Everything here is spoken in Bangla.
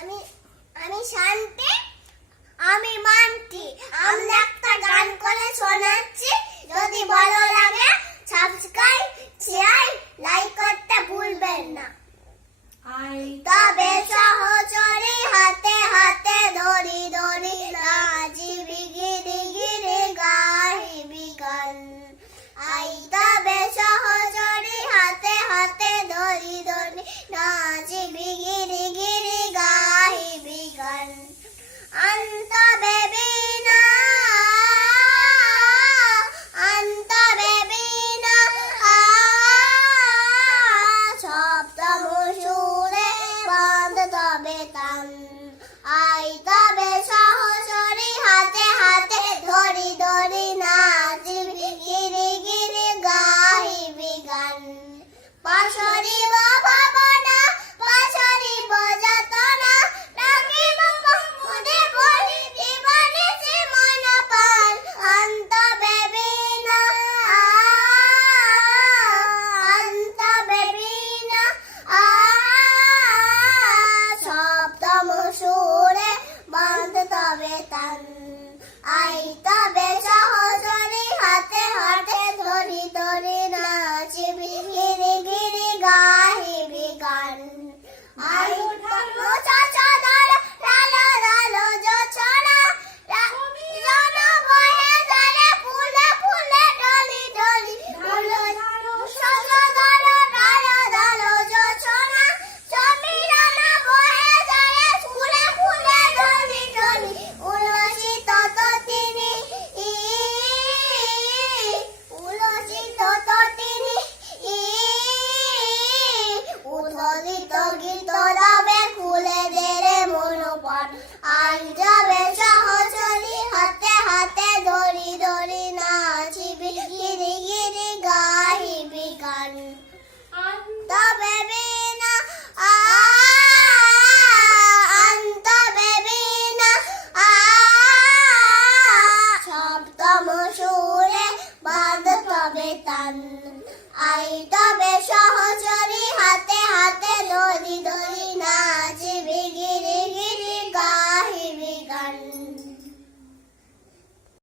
আমি আমি শান্তি, আমি মানছি। আমরা একটা গান করে শোনাচ্ছি, যদি ভালো লাগে সাবস্ক্রাইব, শেয়ার, লাইক করতে ভুলবেন না। তবে সহচরী হাতে হাতে ধরি ধরি নাচিবি গিরি গিরি গাহিবি গান। তবে সহচরী হাতে হাতে ধরি ধরি নাচিবি গিরি গিরি গাহিবি গান। অন্ত বেবি না, অন্ত বেবি না, সপ্তম সুরে বন্ধ তবে তান।